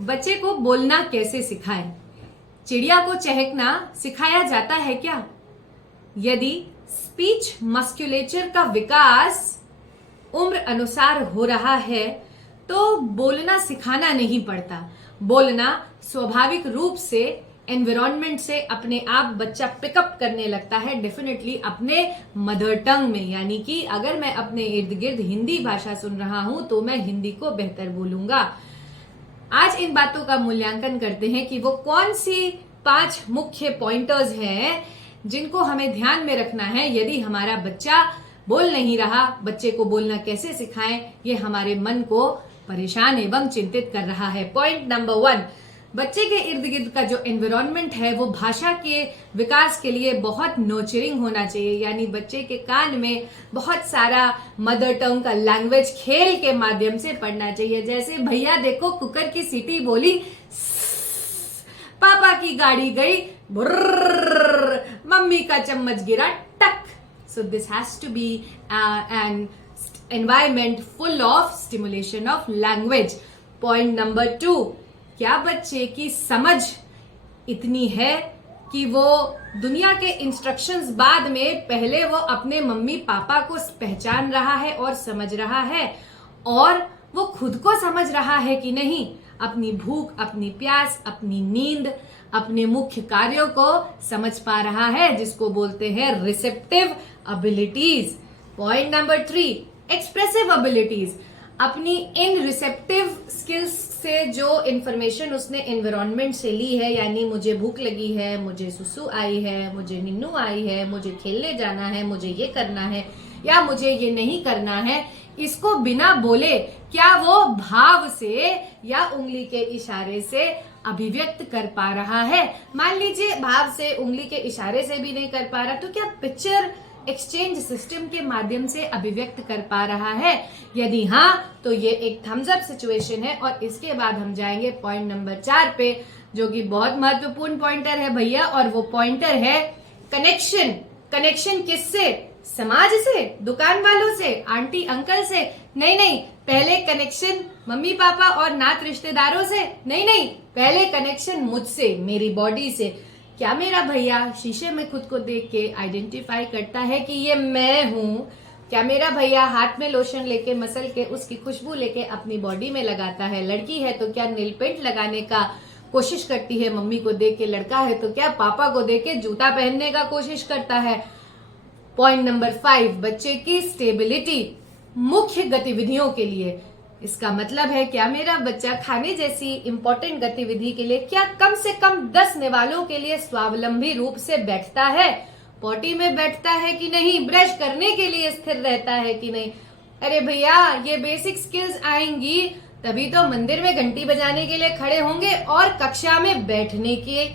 बच्चे को बोलना कैसे सिखाएं? चिड़िया को चहकना सिखाया जाता है क्या? यदि स्पीच मस्कुलेचर का विकास उम्र अनुसार हो रहा है तो बोलना सिखाना नहीं पड़ता। बोलना स्वाभाविक रूप से एनवायरमेंट से अपने आप बच्चा पिकअप करने लगता है, डेफिनेटली अपने मदर टंग में। यानी कि अगर मैं अपने इर्द गिर्द हिंदी भाषा सुन रहा हूं तो मैं हिंदी को बेहतर बोलूंगा। आज इन बातों का मूल्यांकन करते हैं कि वो कौन सी 5 मुख्य पॉइंटर्स हैं जिनको हमें ध्यान में रखना है यदि हमारा बच्चा बोल नहीं रहा। बच्चे को बोलना कैसे सिखाएं, ये हमारे मन को परेशान एवं चिंतित कर रहा है। पॉइंट नंबर 1, बच्चे के इर्द गिर्द का जो एनवायरनमेंट है वो भाषा के विकास के लिए बहुत नर्चरिंग होना चाहिए। यानी बच्चे के कान में बहुत सारा मदर टंग का लैंग्वेज खेल के माध्यम से पढ़ना चाहिए। जैसे भैया देखो कुकर की सीटी बोली, पापा की गाड़ी गई बुर्र, मम्मी का चम्मच गिरा टक। So this has to be an environment full of stimulation of language. Point number 2, क्या बच्चे की समझ इतनी है कि वो दुनिया के इंस्ट्रक्शंस बाद में पहले वो अपने मम्मी पापा को पहचान रहा है और समझ रहा है, और वो खुद को समझ रहा है कि नहीं? अपनी भूख, अपनी प्यास, अपनी नींद, अपने मुख्य कार्यों को समझ पा रहा है, जिसको बोलते हैं receptive abilities. Point number 3, expressive abilities. अपनी इन रिसेप्टिव स्किल्स से जो इंफॉर्मेशन उसने एनवायरनमेंट से ली है, यानी मुझे भूख लगी है, मुझे सुसु आई है, मुझे निन्नू आई है, मुझे खेलने जाना है, मुझे ये करना है या मुझे ये नहीं करना है, इसको बिना बोले क्या वो भाव से या उंगली के इशारे से अभिव्यक्त कर पा रहा है? मान लीजिए भाव से, उंगली के इशारे से भी नहीं कर पा रहा, तो क्या पिक्चर एक्सचेंज सिस्टम के माध्यम से अभिव्यक्त कर पा रहा है? यदि हाँ, तो ये एक थम्स अप सिचुएशन है। और इसके बाद हम जाएंगे पॉइंट नंबर 4 पे, जो कि बहुत महत्वपूर्ण पॉइंटर है भैया, और वो पॉइंटर है कनेक्शन। कनेक्शन किससे? समाज से, दुकान वालों से, आंटी अंकल से? नहीं, पहले कनेक्शन मम्मी पापा और नात रिश्तेदारों से? नहीं, पहले कनेक्शन मुझसे, मेरी बॉडी से। क्या मेरा भैया शीशे में खुद को देख के आइडेंटिफाई करता है कि ये मैं हूं? क्या मेरा भैया हाथ में लोशन लेके मसल के उसकी खुशबू लेके अपनी बॉडी में लगाता है? लड़की है तो क्या नेल पेंट लगाने का कोशिश करती है मम्मी को देख के? लड़का है तो क्या पापा को देख के जूता पहनने का कोशिश करता है? पॉइंट नंबर 5, बच्चे की स्टेबिलिटी मुख्य गतिविधियों के लिए। इसका मतलब है क्या मेरा बच्चा खाने जैसी इंपॉर्टेंट गतिविधि के लिए क्या कम से कम 10 निवालों के लिए स्वावलंबी रूप से बैठता है? पॉटी में बैठता है कि नहीं? ब्रश करने के लिए स्थिर रहता है कि नहीं? अरे भैया, ये बेसिक स्किल्स आएंगी तभी तो मंदिर में घंटी बजाने के लिए खड़े होंगे, और कक्षा में बैठने के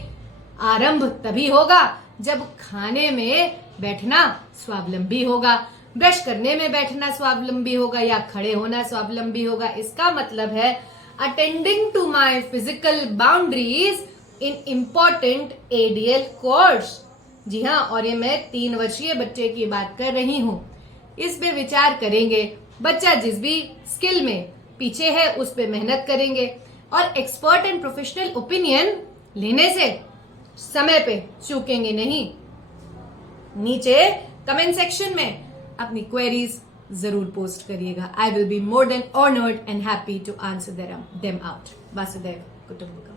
आरंभ तभी होगा जब खाने में बैठना स्वावलंबी होगा, ब्रश करने में बैठना स्वावलंबी होगा, या खड़े होना स्वावलंबी होगा। इसका मतलब है attending to my physical boundaries in important ADL course. जी हाँ, और ये मैं 3 वर्षीय बच्चे की बात कर रही हूँ। इस पे विचार करेंगे। बच्चा जिस भी स्किल में पीछे है उस पे मेहनत करेंगे, और एक्सपर्ट एंड प्रोफेशनल ओपिनियन लेने से समय पे चूकेंगे नहीं। नीचे कमेंट सेक्शन में अपनी क्वेरीज जरूर पोस्ट करिएगा। I will be more than honoured and happy to answer them out. वासुदेव कुटुंबकम।